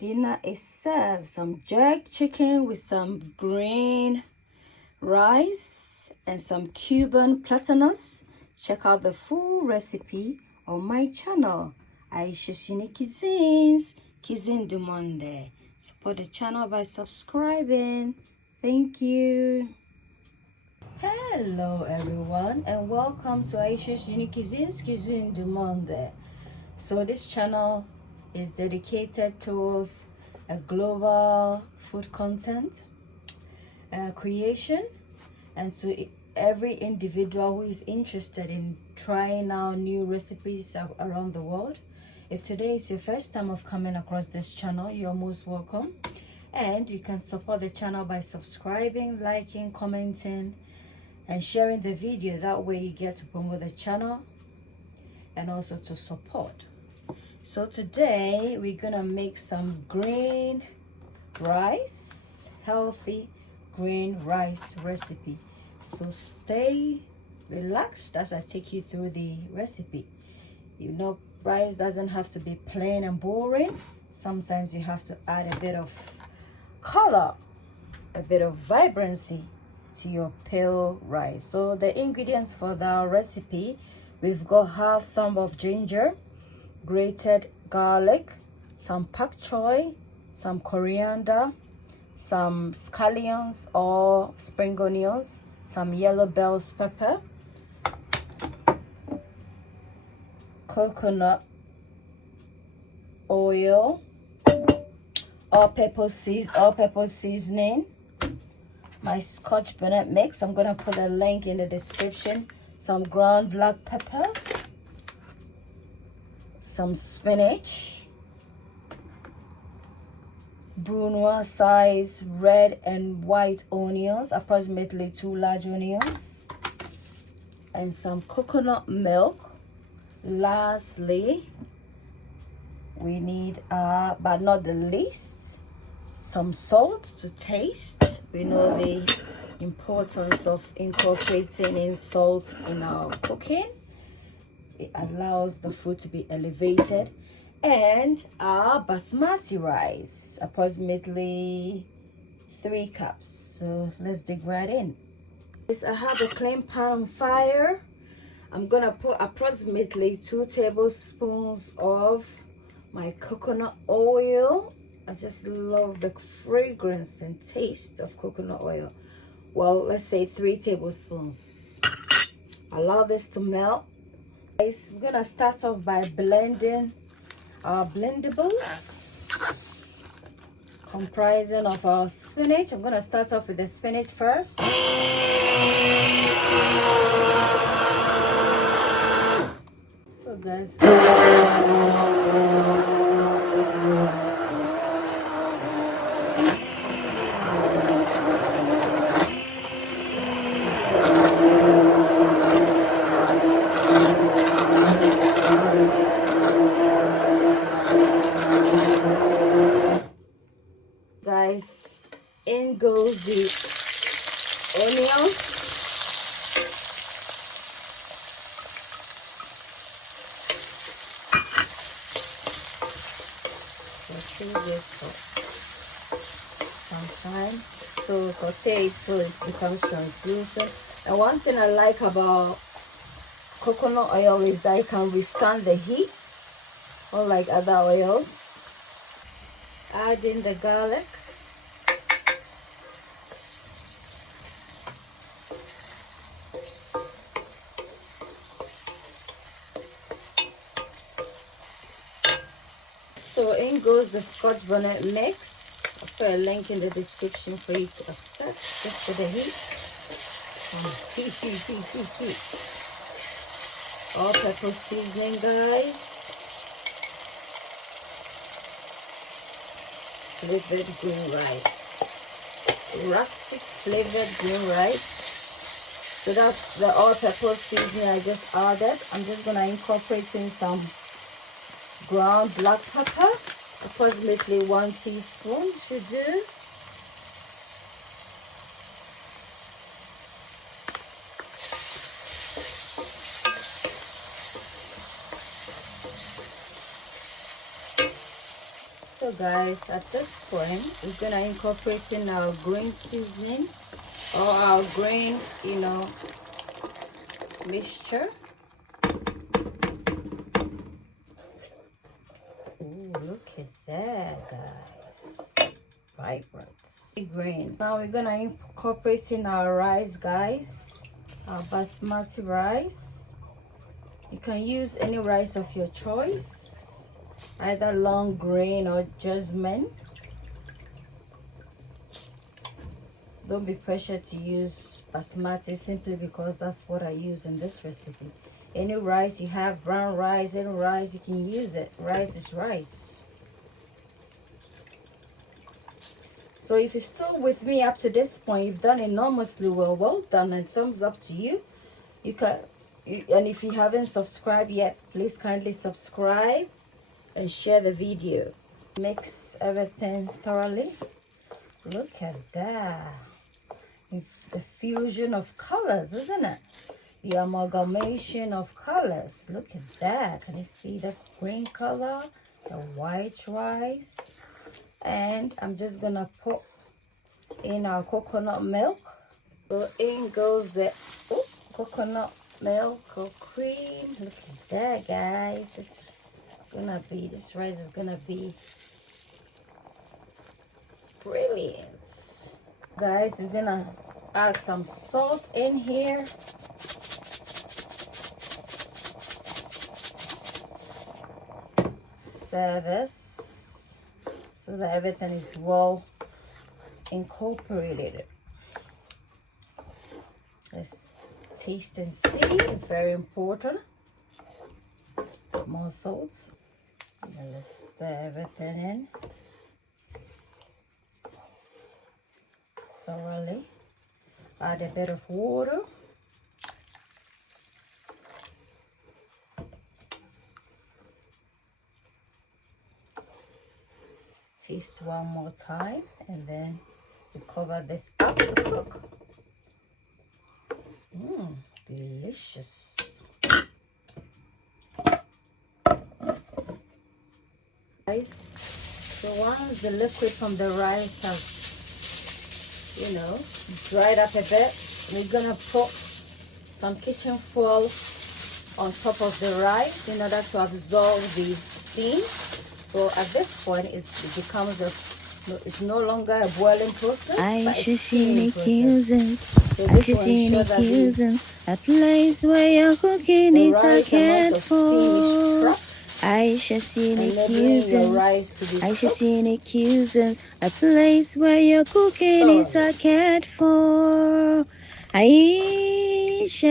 dinner is served. Some jerk chicken with some green rice and some Cuban platanus. Check out the full recipe on my channel, Ayesha's Unique Cuisines, Cuisine du Monde. Support the channel by subscribing. Thank you. Hello everyone and welcome to Ayesha's Unique Cuisines, Cuisine du Monde. So this channel is dedicated towards a global food content creation, and to every individual who is interested in trying out new recipes around the world. If today is your first time of coming across this channel, you're most welcome, and you can support the channel by subscribing, liking, commenting and sharing the video. That way you get to promote the channel and also to support. So today we're gonna make some green rice, healthy green rice recipe. So stay relaxed as I take you through the recipe. You know, rice doesn't have to be plain and boring. Sometimes you have to add a bit of color, a bit of vibrancy to your pale rice. So the ingredients for the recipe, we've got half thumb of ginger, grated garlic, some pak choy, some coriander, some scallions or spring onions, some yellow bell pepper, coconut oil, all-purpose seasoning, my Scotch bonnet mix. I'm gonna put a link in the description. Some ground black pepper, some spinach, brunoise size red and white onions, approximately 2 large onions, and some coconut milk. Lastly, we need but not the least, some salt to taste. We know the importance of incorporating in salt in our cooking. It allows the food to be elevated. And our basmati rice, approximately 3 cups. So let's dig right in. I have a clean pan on fire. I'm gonna put approximately 2 tablespoons of my coconut oil. I just love the fragrance and taste of coconut oil. Well, let's say 3 tablespoons. Allow this to melt. We're gonna start off by blending our blendables comprising of our spinach. I'm gonna start off with the spinach first. So guys, in goes the onions. Saute this for some time. So saute it so it becomes translucent. And one thing I like about coconut oil is that it can withstand the heat, unlike other oils. Add in the garlic. So in goes the Scotch bonnet mix. I'll put a link in the description for you to access, just for the heat. Heat. All-purpose seasoning, guys. Flavored green rice. Rustic flavored green rice. So that's the all-purpose seasoning I just added. I'm just gonna incorporate in some ground black pepper, approximately 1 teaspoon should do. So guys, at this point we're gonna incorporate in our green seasoning or our green, mixture. Ooh, look at that, guys. Vibrant. Green. Now we're gonna incorporate in our rice, guys. Our basmati rice. You can use any rice of your choice, either long grain or jasmine. Don't be pressured to use basmati simply because that's what I use in this recipe. Any rice you have, brown rice, any rice, you can use it. Rice is rice. So if you're still with me up to this point, you've done enormously well. Well done, and thumbs up to you. And if you haven't subscribed yet, please kindly subscribe and share the video. Mix everything thoroughly. Look at that. The fusion of colors, isn't it? The amalgamation of colors. Look at that. Can you see the green color, the white rice? And I'm just gonna put in our coconut milk. So in goes the coconut milk or cream. Look at that, guys. This rice is gonna be brilliant. Guys, we're gonna add some salt in here. Stir this so that everything is well incorporated. Let's taste and see. Very important. More salt. And let's stir everything in thoroughly. Add a bit of water. Taste one more time, and then we cover this up to cook. Delicious. Rice. So once the liquid from the rice has, dried up a bit, we're gonna put some kitchen foil on top of the rice in order to absorb the steam. So at this point, it's no longer a boiling process, but a steaming process. So this will ensure that a place where your cooking the is right cared amount of steam is for. trapped, Ayesha, enabling your rice to be cooked a place where your cooking is thoroughly. cared for. Ayesha.